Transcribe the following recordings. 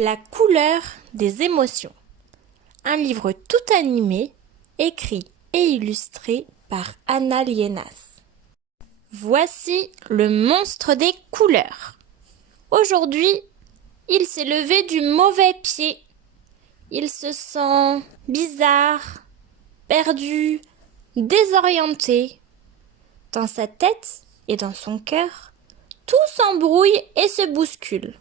La couleur des émotions. Un livre tout animé, écrit et illustré par Anna Lienas. Voici le monstre des couleurs. Aujourd'hui, il s'est levé du mauvais pied. Il se sent bizarre, perdu, désorienté. Dans sa tête et dans son cœur, tout s'embrouille et se bouscule.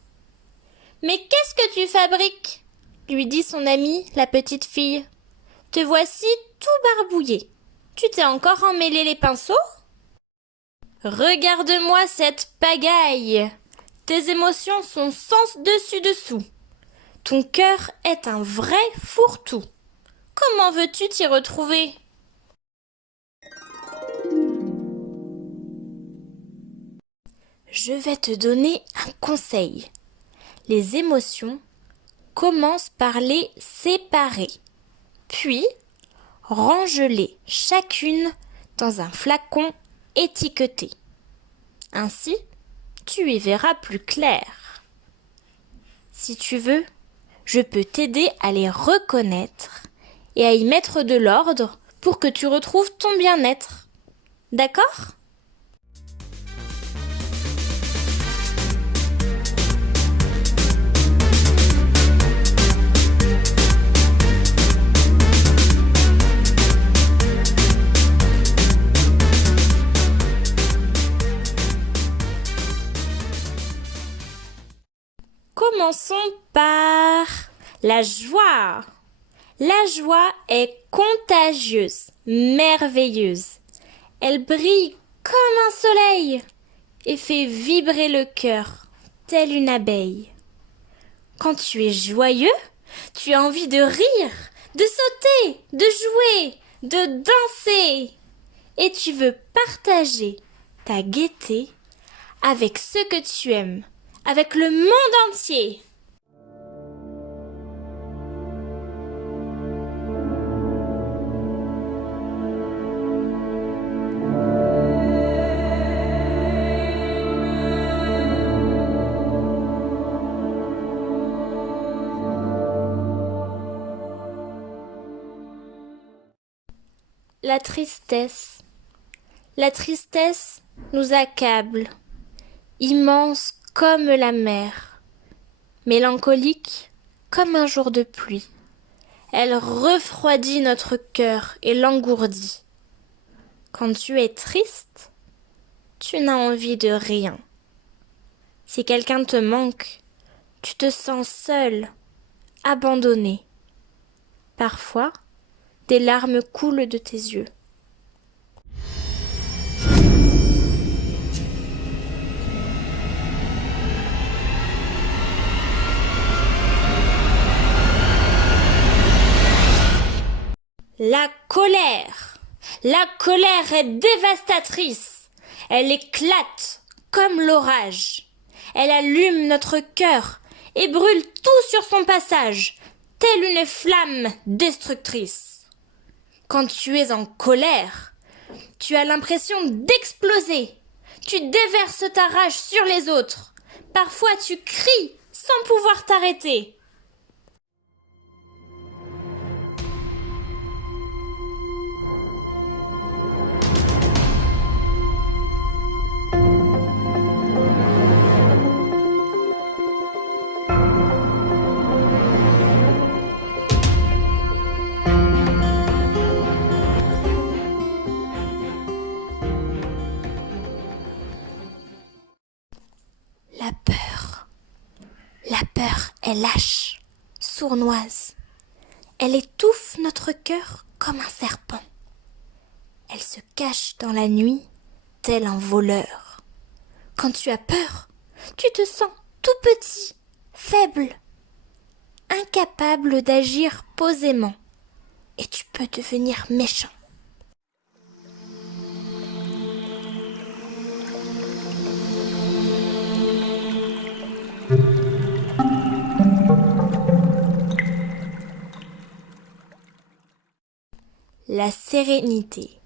« Mais qu'est-ce que tu fabriques ?» lui dit son amie, la petite fille. « Te voici tout barbouillé. Tu t'es encore emmêlé les pinceaux ? Regarde-moi cette pagaille. Tes émotions sont sens dessus-dessous. Ton cœur est un vrai fourre-tout. Comment veux-tu t'y retrouver ? » Je vais te donner un conseil. Les émotions, commence par les séparer, puis range-les chacune dans un flacon étiqueté. Ainsi, tu y verras plus clair. Si tu veux, je peux t'aider à les reconnaître et à y mettre de l'ordre pour que tu retrouves ton bien-être. D'accord ? Commençons par la joie. La joie est contagieuse, merveilleuse. Elle brille comme un soleil et fait vibrer le cœur, telle une abeille. Quand tu es joyeux, tu as envie de rire, de sauter, de jouer, de danser. Et tu veux partager ta gaieté avec ceux que tu aimes, avec le monde entier. La tristesse. La tristesse nous accable, immense comme la mer, mélancolique comme un jour de pluie. Elle refroidit notre cœur et l'engourdit. Quand tu es triste, tu n'as envie de rien. Si quelqu'un te manque, tu te sens seul, abandonné. Parfois, des larmes coulent de tes yeux. La colère. La colère est dévastatrice. Elle éclate comme l'orage. Elle allume notre cœur et brûle tout sur son passage, telle une flamme destructrice. Quand tu es en colère, tu as l'impression d'exploser. Tu déverses ta rage sur les autres. Parfois tu cries sans pouvoir t'arrêter. La peur. La peur est lâche, sournoise. Elle étouffe notre cœur comme un serpent. Elle se cache dans la nuit, tel un voleur. Quand tu as peur, tu te sens tout petit, faible, incapable d'agir posément. Et tu peux devenir méchant. La sérénité.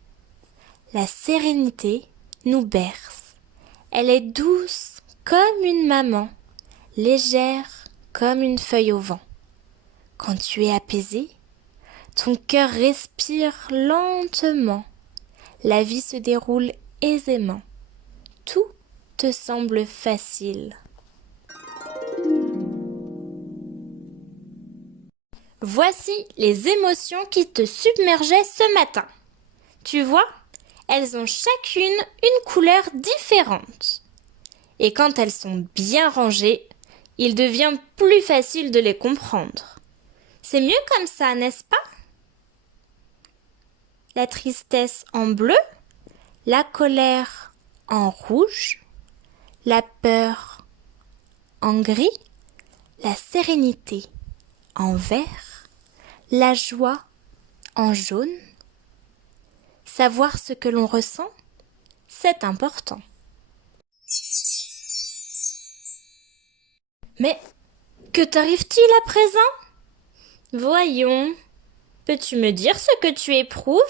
La sérénité nous berce. Elle est douce comme une maman, légère comme une feuille au vent. Quand tu es apaisé, ton cœur respire lentement. La vie se déroule aisément. Tout te semble facile. Voici les émotions qui te submergeaient ce matin. Tu vois, elles ont chacune une couleur différente. Et quand elles sont bien rangées, il devient plus facile de les comprendre. C'est mieux comme ça, n'est-ce pas? La tristesse en bleu, la colère en rouge, la peur en gris, la sérénité en vert, la joie en jaune. Savoir ce que l'on ressent, c'est important. Mais que t'arrive-t-il à présent? Voyons, peux-tu me dire ce que tu éprouves?